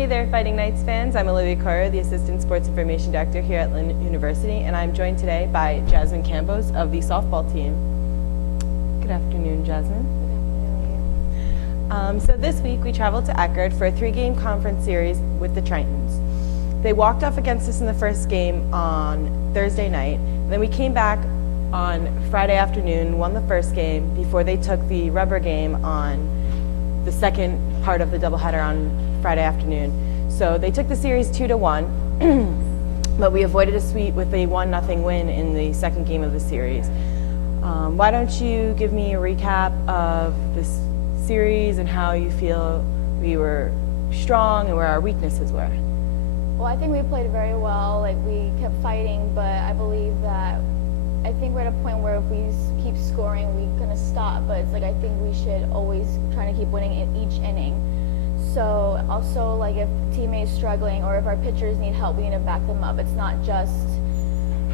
Hey there, Fighting Knights fans. I'm Olivia Carter, the Assistant Sports Information Director here at Lynn University, and I'm joined today by Jasmine Campos of the softball team. Good afternoon, Jasmine. Good afternoon. So this week we traveled to Eckerd for a 3-game conference series with the Tritons. They walked off against us in the first game on Thursday night, and then we came back on Friday afternoon, won the first game before they took the rubber game on the second part of the doubleheader on Friday afternoon. So they took the series 2-1, but we avoided a sweep with a 1-0 win in the second game of the series. Why don't you give me a recap of this series and how you feel we were strong and where our weaknesses were? Well, I think we played very well. Like, we kept fighting, but I believe that I think we're at a point where if we keep scoring, we're gonna stop. But it's like I think we should always try to keep winning in each inning. So also, like, if teammates struggling or if our pitchers need help, we need to back them up. It's not just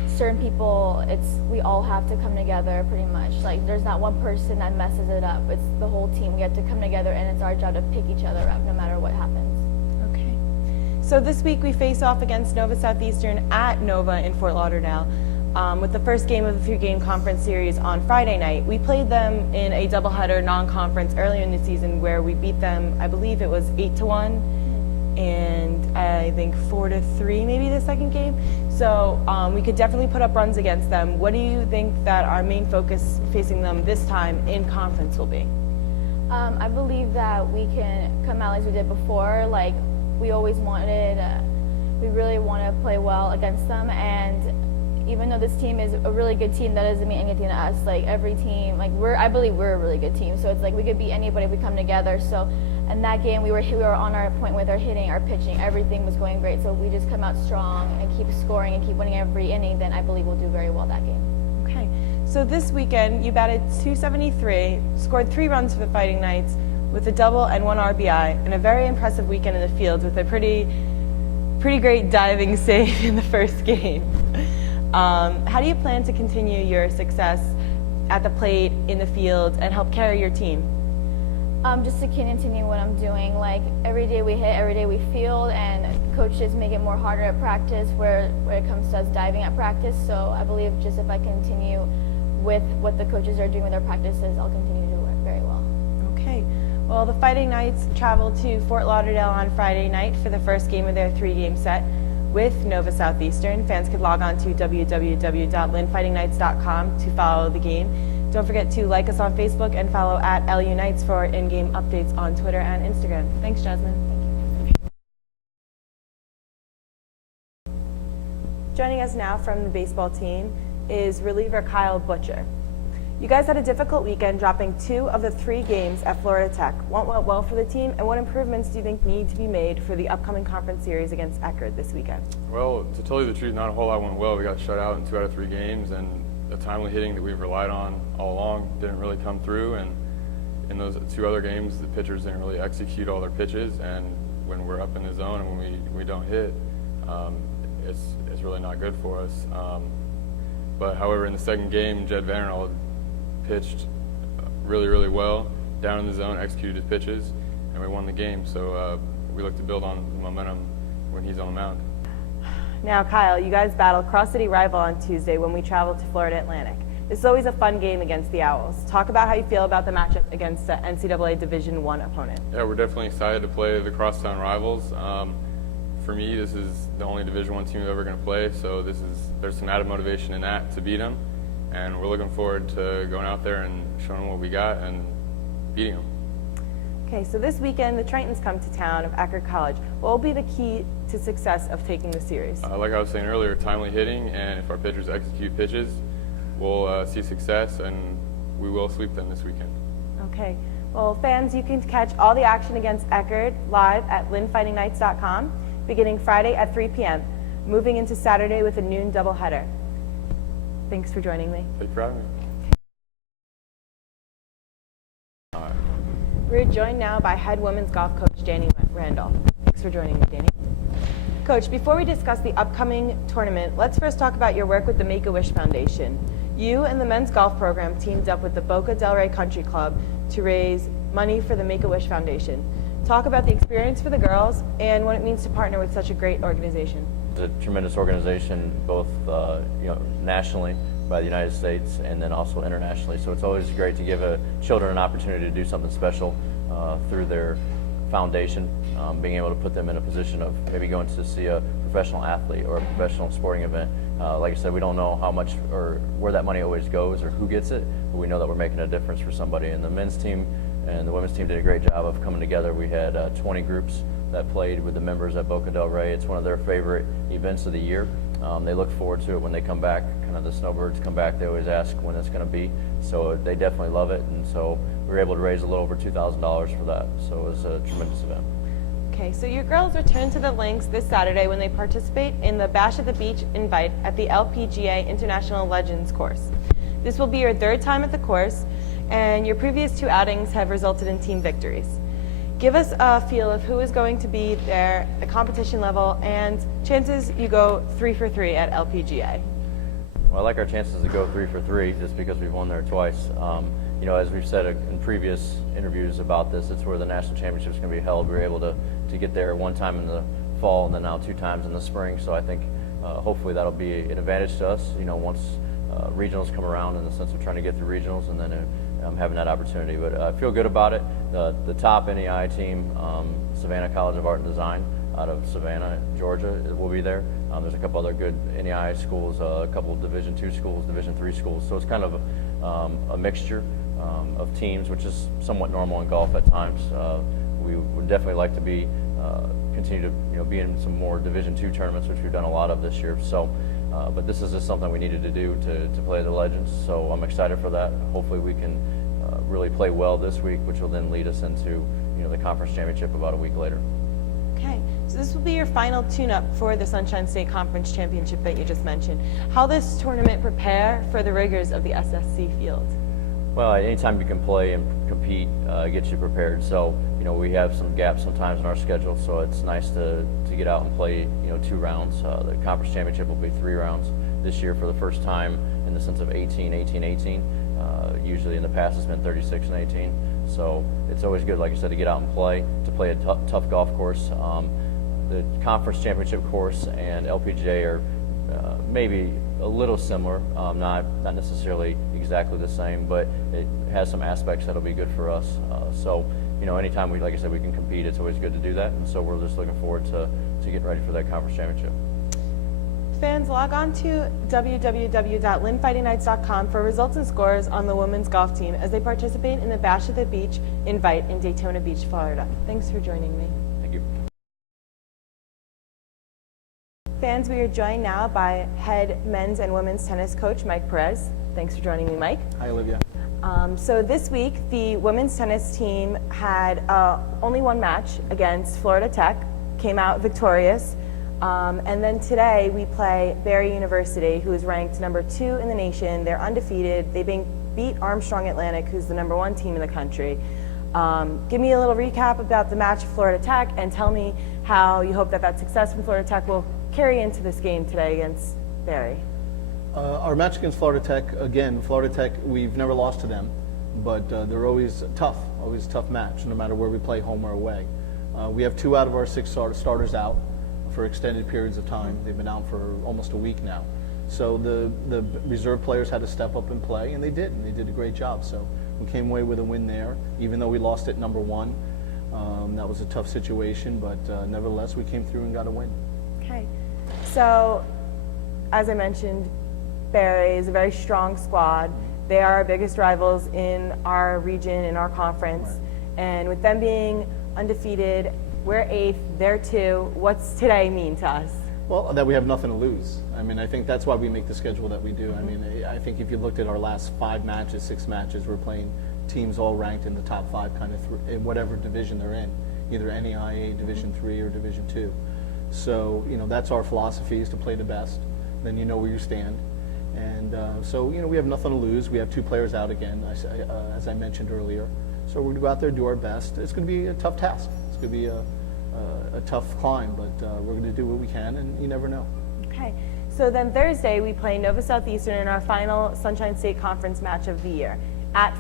certain people. We all have to come together pretty much. Like, there's not one person that messes it up. It's the whole team. We have to come together, and it's our job to pick each other up no matter what happens. Okay. So this week we face off against Nova Southeastern at Nova in Fort Lauderdale. With the first game of the 3-game conference series on Friday night. We played them in a doubleheader non-conference earlier in the season where we beat them, I believe it was 8-1, and I think 4-3 maybe the second game. So we could definitely put up runs against them. What do you think that our main focus facing them this time in conference will be? I believe that we can come out as we did before. Like, we always wanted, we really want to play well against them, and even though this team is a really good team, that doesn't mean anything to us. Like, every team, like, I believe we're a really good team. So it's like we could beat anybody if we come together. So in that game, we were on our point with our hitting, our pitching, everything was going great. So if we just come out strong and keep scoring and keep winning every inning, then I believe we'll do very well that game. Okay. So this weekend, you batted .273, scored 3 runs for the Fighting Knights with a double and 1 RBI, and a very impressive weekend in the field with a pretty great diving save in the first game. How do you plan to continue your success at the plate, in the field, and help carry your team? Just to continue what I'm doing. Like, every day we hit, every day we field, and coaches make it more harder at practice where it comes to us diving at practice. So I believe just if I continue with what the coaches are doing with their practices, I'll continue to do it very well. Okay. Well, the Fighting Knights traveled to Fort Lauderdale on Friday night for the first game of their 3-game set with Nova Southeastern. Fans could log on to www.lynnfightingknights.com to follow the game. Don't forget to like us on Facebook and follow at LU Knights for in-game updates on Twitter and Instagram. Thanks, Jasmine. Thank you. Joining us now from the baseball team is reliever Kyle Butcher. You guys had a difficult weekend, dropping 2 of the 3 games at Florida Tech. What went well for the team, and what improvements do you think need to be made for the upcoming conference series against Eckerd this weekend? Well, to tell you the truth, not a whole lot went well. We got shut out in 2 out of 3 games, and the timely hitting that we've relied on all along didn't really come through. And in those 2 other games, the pitchers didn't really execute all their pitches, and when we're up in the zone and when we don't hit, it's really not good for us. But however, in the second game, Jed Vandernold pitched really well down in the zone, executed his pitches, and we won the game. So we look to build on the momentum when he's on the mound. Now, Kyle, you guys battled cross-city rival on Tuesday when we traveled to Florida Atlantic. This is always a fun game against the Owls. Talk about how you feel about the matchup against the NCAA Division I opponent. Yeah, we're definitely excited to play the crosstown rivals. For me, this is the only Division I team we're ever going to play, so there's some added motivation in that to beat them. And we're looking forward to going out there and showing them what we got and beating them. Okay, so this weekend, the Tritons come to town of Eckerd College. What will be the key to success of taking the series? Like I was saying earlier, timely hitting, and if our pitchers execute pitches, we'll see success, and we will sweep them this weekend. Okay. Well, fans, you can catch all the action against Eckerd live at lynnfightingknights.com, beginning Friday at 3 p.m., moving into Saturday with a noon doubleheader. Thanks for joining me. Thanks for having me. We're joined now by head women's golf coach Danny Randolph. Thanks for joining me, Danny. Coach, before we discuss the upcoming tournament, let's first talk about your work with the Make-A-Wish Foundation. You and the men's golf program teamed up with the Boca del Rey Country Club to raise money for the Make-A-Wish Foundation. talk about the experience for the girls and what it means to partner with such a great organization. It's a tremendous organization, both nationally by the United States and then also internationally. So it's always great to give children an opportunity to do something special through their foundation, being able to put them in a position of maybe going to see a professional athlete or a professional sporting event. Like I said, we don't know how much or where that money always goes or who gets it, but we know that we're making a difference for somebody. And the men's team and the women's team did a great job of coming together. We had 20 groups that played with the members at Boca del Rey. It's one of their favorite events of the year. They look forward to it when they come back. Kind of the snowbirds come back, they always ask when it's going to be. So they definitely love it. And so we were able to raise a little over $2,000 for that. So it was a tremendous event. Okay, so your girls return to the links this Saturday when they participate in the Bash at the Beach Invite at the LPGA International Legends course. This will be your third time at the course, and your previous 2 outings have resulted in team victories. Give us a feel of who is going to be there, the competition level, and chances you go 3 for 3 at LPGA. Well, I like our chances to go 3 for 3 just because we've won there twice. As we've said in previous interviews about this, it's where the national championship is going to be held. We were able to get there one time in the fall and then now 2 times in the spring. So I think hopefully that'll be an advantage to us, once regionals come around, in the sense of trying to get through regionals and then having that opportunity. But I feel good about it. The top NEI team, Savannah College of Art and Design out of Savannah, Georgia, will be there. There's a couple other good NEI schools, a couple of Division II schools, Division III schools. So it's kind of a mixture of teams, which is somewhat normal in golf at times. We would definitely like to continue to be in some more Division II tournaments, which we've done a lot of this year. So, but this is just something we needed to do to play the Legends. So I'm excited for that. Hopefully we can really play well this week, which will then lead us into the conference championship about a week later. Okay, so this will be your final tune-up for the Sunshine State Conference Championship that you just mentioned. How this tournament prepare for the rigors of the SSC field? Well, anytime you can play and compete, gets you prepared. So, we have some gaps sometimes in our schedule, so it's nice to get out and play, 2 rounds. The conference championship will be 3 rounds this year for the first time in the sense of 18, 18, 18. Usually in the past it's been 36 and 18. So it's always good, like I said, to get out and play a tough golf course. The conference championship course and LPGA are maybe a little similar, not necessarily exactly the same, but it has some aspects that'll be good for us. So, anytime like I said, we can compete, it's always good to do that. And so we're just looking forward to getting ready for that conference championship. Fans, log on to www.lynnfightingknights.com for results and scores on the women's golf team as they participate in the Bash at the Beach Invite in Daytona Beach, Florida. Thanks for joining me. Thank you. Fans, we are joined now by head men's and women's tennis coach Mike Perez. Thanks for joining me, Mike. Hi, Olivia. So this week, the women's tennis team had only one match against Florida Tech, came out victorious. And then today we play Barry University, who is ranked number 2 in the nation. They're undefeated. They beat Armstrong Atlantic, who's the number 1 team in the country. Give me a little recap about the match of Florida Tech and tell me how you hope that success from Florida Tech will carry into this game today against Barry. Our match against Florida Tech, again, Florida Tech, we've never lost to them, but they're always a tough match, no matter where we play, home or away. We have 2 out of our 6 starters out for extended periods of time. They've been out for almost a week now. So the reserve players had to step up and play, and they did a great job. So we came away with a win there, even though we lost at number 1. That was a tough situation, but nevertheless, we came through and got a win. Okay. So, as I mentioned, Barry is a very strong squad. They are our biggest rivals in our region, in our conference. Right. And with them being undefeated, we're 8th, they're 2. What's today mean to us? Well, that we have nothing to lose. I mean, I think that's why we make the schedule that we do. I mean, I think if you looked at our last 5 matches, 6 matches, we're playing teams all ranked in the top 5 kind of in whatever division they're in, either NEIA, Division III, or Division II. So, that's our philosophy, is to play the best. Then you know where you stand. And so, we have nothing to lose. We have 2 players out again, as I mentioned earlier. So we're going to go out there and do our best. It's going to be a tough task. It's going to be a tough climb, but we're going to do what we can, and you never know. Okay. So then Thursday, we play Nova Southeastern in our final Sunshine State Conference match of the year at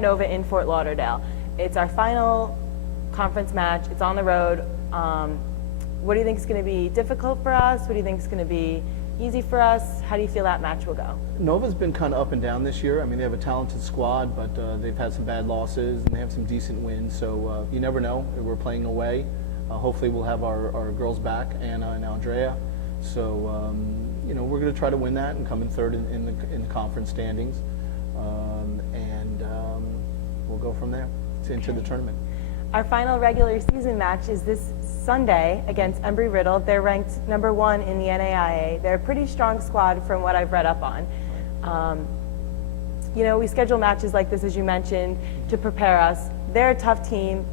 Nova in Fort Lauderdale. It's our final conference match. It's on the road. What do you think is going to be difficult for us? What do you think is going to be easy for us? How do you feel that match will go? Nova's been kind of up and down this year. I mean, they have a talented squad, but they've had some bad losses and they have some decent wins. So you never know. We're playing away. Hopefully, we'll have our girls back, Anna and Andrea. So you know, we're going to try to win that and come in third in the conference standings, and we'll go from there into the tournament. Our final regular season match is this Sunday against Embry-Riddle. They're ranked #1 in the NAIA. They're a pretty strong squad from what I've read up on. You know, we schedule matches like this, as you mentioned, to prepare us. They're a tough team.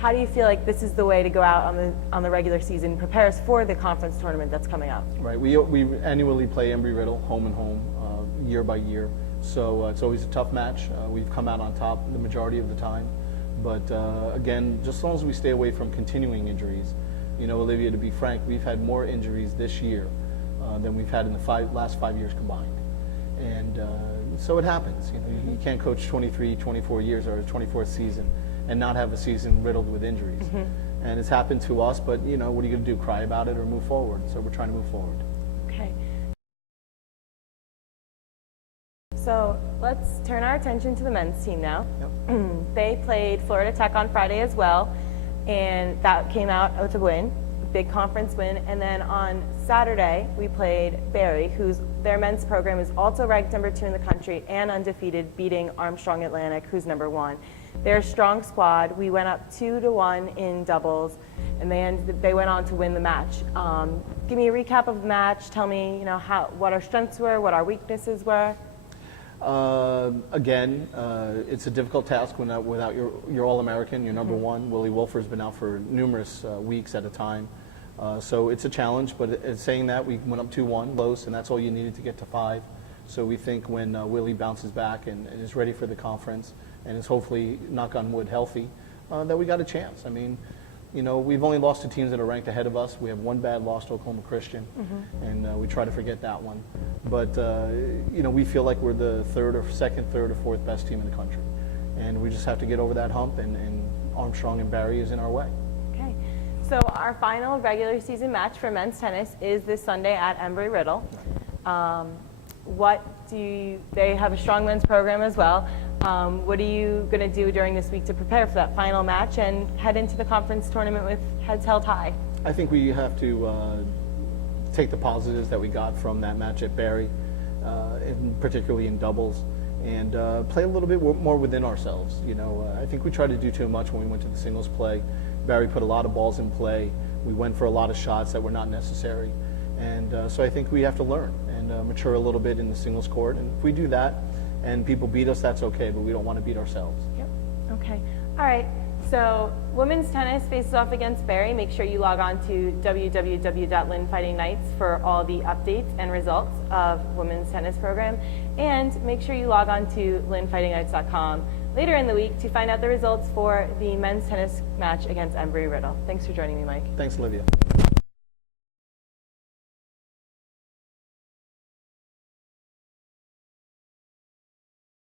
How do you feel like this is the way to go out on the regular season, prepare us for the conference tournament that's coming up? Right. We annually play Embry-Riddle home and home, year by year. So it's always a tough match. We've come out on top the majority of the time. But again, just as long as we stay away from continuing injuries, you know, Olivia, to be frank, we've had more injuries this year than we've had in the last 5 years combined. And so it happens. You know, you can't coach 23, 24 years or a 24th season and not have a season riddled with injuries. And it's happened to us, but you know, what are you going to do, cry about it or move forward? So we're trying to move forward. Okay. So let's turn our attention to the men's team now. Yep. They played Florida Tech on Friday as well, and that came out with a win, a big conference win. And then on Saturday, we played Barry, their men's program is also ranked #2 in the country and undefeated, beating Armstrong Atlantic, who's #1. They're a strong squad. We went up 2-1 in doubles, and they went on to win the match. Give me a recap of the match. Tell me, you know, what our strengths were, what our weaknesses were. Again, it's a difficult task without your All-American, your #1. Willie Wolfer's been out for numerous weeks at a time. So it's a challenge, but saying that, we went up 2-1 close, and that's all you needed to get to 5. So we think when Willie bounces back and is ready for the conference and is hopefully, knock on wood, healthy, that we got a chance. I mean, you know, we've only lost to teams that are ranked ahead of us. We have one bad loss to Oklahoma Christian, and we try to forget that one. But, you know, we feel like we're the third or fourth best team in the country. And we just have to get over that hump, and Armstrong and Barry is in our way. Okay. So our final regular season match for men's tennis is this Sunday at Embry-Riddle. They have a strong men's program as well. What are you going to do during this week to prepare for that final match and head into the conference tournament with heads held high? I think we have to take the positives that we got from that match at Barry, and particularly in doubles, and play a little bit more within ourselves. You know, I think we tried to do too much when we went to the singles play. Barry put a lot of balls in play. We went for a lot of shots that were not necessary. And so I think we have to learn and mature a little bit in the singles court. And if we do that and people beat us, that's okay, but we don't want to beat ourselves. Yep. Okay. All right. So women's tennis faces off against Barry. Make sure you log on to www.lynnfightingknights for all the updates and results of women's tennis program. And make sure you log on to lynnfightingknights.com later in the week to find out the results for the men's tennis match against Embry-Riddle. Thanks for joining me, Mike. Thanks, Olivia.